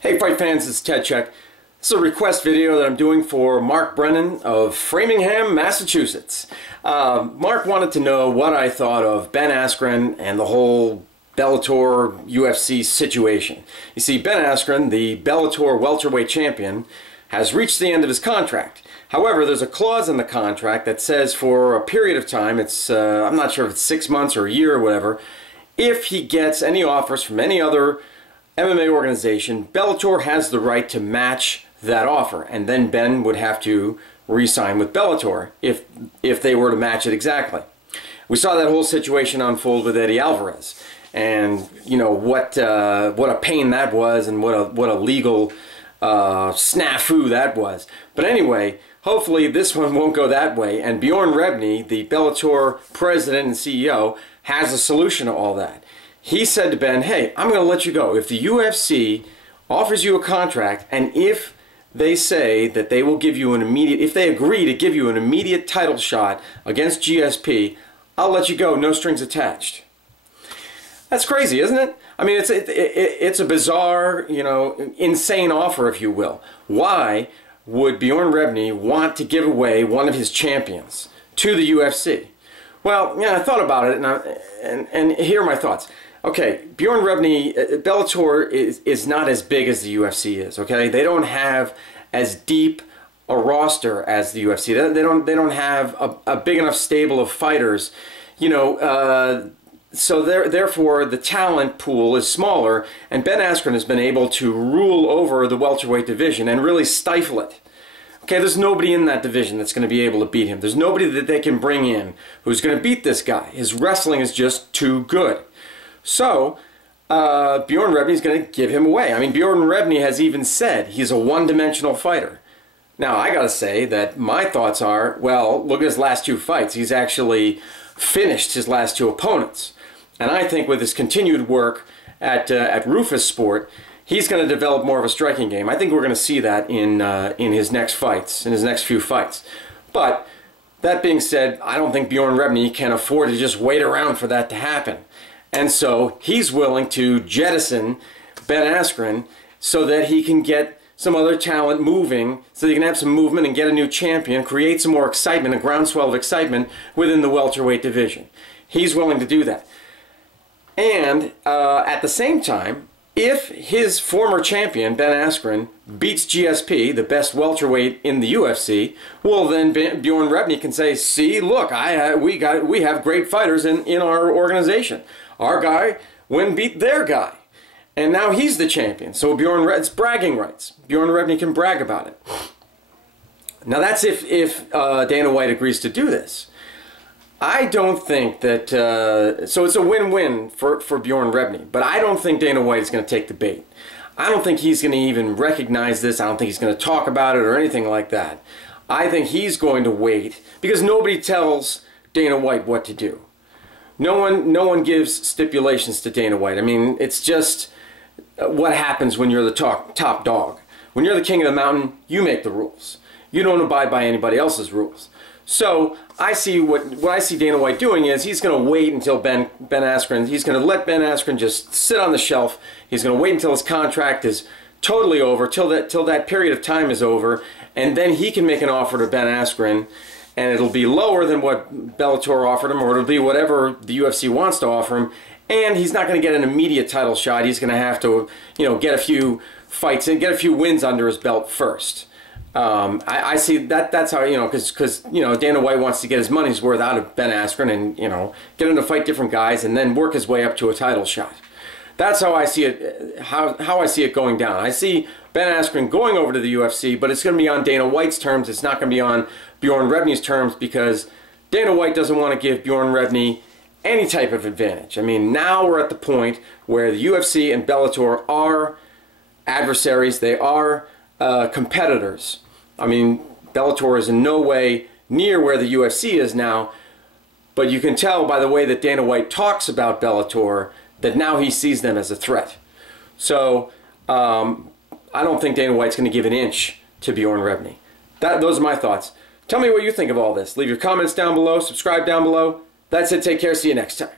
Hey fight fans, it's Ted Check. This is a request video that I'm doing for Mark Brennan of Framingham, Massachusetts. Mark wanted to know what I thought of Ben Askren and the whole Bellator UFC situation. You see, Ben Askren, the Bellator welterweight champion, has reached the end of his contract. However, there's a clause in the contract that says for a period of time, I'm not sure if it's 6 months or a year or whatever, if he gets any offers from any other MMA organization, Bellator has the right to match that offer, and then Ben would have to re-sign with Bellator if they were to match it exactly. We saw that whole situation unfold with Eddie Alvarez, and you know what a pain that was, and what a legal snafu that was. But anyway, hopefully this one won't go that way, and Bjorn Rebney, the Bellator president and CEO, has a solution to all that. He said to Ben, hey, I'm going to let you go. If the UFC offers you a contract, and if they say that they will give you an immediate, if they agree to give you an immediate title shot against GSP, I'll let you go, no strings attached. That's crazy, isn't it? I mean, it's a bizarre, you know, insane offer, if you will. Why would Bjorn Rebney want to give away one of his champions to the UFC? Well, yeah, I thought about it, and here are my thoughts. Okay, Bjorn Rebney, Bellator is not as big as the UFC is. Okay, they don't have as deep a roster as the UFC. They don't have a big enough stable of fighters, you know. So therefore, the talent pool is smaller, and Ben Askren has been able to rule over the welterweight division and really stifle it. Okay, there's nobody in that division that's going to be able to beat him. There's nobody that they can bring in who's going to beat this guy. His wrestling is just too good. So, Bjorn Rebney is going to give him away. I mean, Bjorn Rebney has even said he's a one-dimensional fighter. Now, I got to say that my thoughts are, well, look at his last two fights. He's actually finished his last two opponents. And I think with his continued work at Rufus Sport, he's going to develop more of a striking game. I think we're going to see that in his next fights, in his next few fights. But that being said, I don't think Bjorn Rebney can afford to just wait around for that to happen. And so he's willing to jettison Ben Askren so that he can get some other talent moving, so they can have some movement and get a new champion, create some more excitement, a groundswell of excitement within the welterweight division. He's willing to do that. And at the same time, if his former champion, Ben Askren, beats GSP, the best welterweight in the UFC, well then Bjorn Rebney can say, see, look, we have great fighters in our organization. Our guy went and beat their guy. And now he's the champion. So it's bragging rights. Bjorn Rebney can brag about it. Now that's if Dana White agrees to do this. I don't think that, so it's a win-win for Bjorn Rebney, but I don't think Dana White is going to take the bait. I don't think he's going to even recognize this. I don't think he's going to talk about it or anything like that. I think he's going to wait, because nobody tells Dana White what to do. No one gives stipulations to Dana White. I mean, it's just what happens when you're the top dog. When you're the king of the mountain, you make the rules. You don't abide by anybody else's rules. So I see what I see Dana White doing is he's going to wait until Ben Askren, he's going to let Ben Askren just sit on the shelf. He's going to wait until his contract is totally over, till that period of time is over, and then he can make an offer to Ben Askren, and it'll be lower than what Bellator offered him, or it'll be whatever the UFC wants to offer him, and he's not going to get an immediate title shot. He's going to have to, you know, get a few fights and get a few wins under his belt first. I see that's how, you know, because you know, Dana White wants to get his money's worth out of Ben Askren and, you know, get him to fight different guys and then work his way up to a title shot. That's how I see it, how I see it going down. I see Ben Askren going over to the UFC, but it's going to be on Dana White's terms. It's not going to be on Bjorn Rebney's terms, because Dana White doesn't want to give Bjorn Rebney any type of advantage. I mean, now we're at the point where the UFC and Bellator are adversaries. They are competitors. I mean, Bellator is in no way near where the UFC is now, but you can tell by the way that Dana White talks about Bellator that now he sees them as a threat. So I don't think Dana White's going to give an inch to Bjorn Rebney. Those are my thoughts. Tell me what you think of all this. Leave your comments down below, subscribe down below. That's it, take care, see you next time.